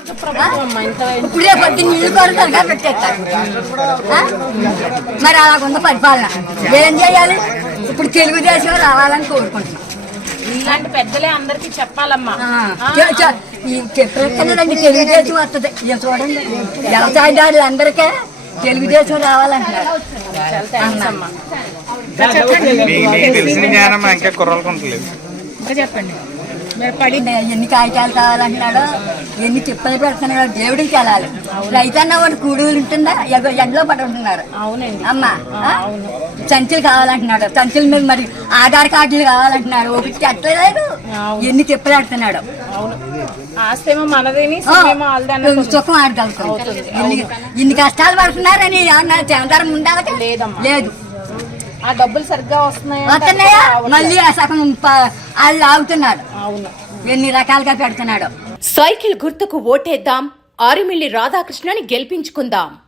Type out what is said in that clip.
ఇప్పుడే పొద్దున్న నీళ్ళు కొరతలుగా పెట్టేస్తారు. మరి అలాగుంది పరిపాలన. ఏం చేయాలి? ఇప్పుడు తెలుగుదేశం రావాలని కోరుకుంటున్నాం. ఇలాంటి పెద్దలే అందరికి చెప్పాలమ్మా. చెప్పేస్తున్నారండి, తెలుగుదేశం వస్తుంది. చూడండి, వ్యవసాయదారులు అందరికీ తెలుగుదేశం రావాలంటున్నారు. చెప్పండి, ఎన్ని కాగితాలు కావాలంటున్నాడో, ఎన్ని తిప్పలు పెడుతున్నాడో దేవుడికి వెళ్ళాలి. రైతన్న వాడు కూడుగులు ఉంటుందా, ఎండలో పడి ఉంటున్నారు. అమ్మ సంచులు కావాలంటున్నాడు, సంచుల మీద మరి ఆధార్ కార్డులు కావాలంటున్నాడు. ఒకటి ఎట్లేదు, ఎన్ని తిప్పలు పెడుతున్నాడు. సుఖం ఆడగలుగుతాం. ఇన్ని కష్టాలు పడుతున్నారని ఏమన్నా చందరం ఉండాలి? లేదు. ఆ డబ్బులు సరిగ్గా వస్తున్నాయా? మళ్ళీ ఆ సగం వాళ్ళు ఆగుతున్నారు. ఎన్ని రకాలుగా పెడుతున్నాడు. సైకిల్ గుర్తుకు ఓటేద్దాం, ఆరిమిల్లి రాధాకృష్ణని గెలిపించుకుందాం.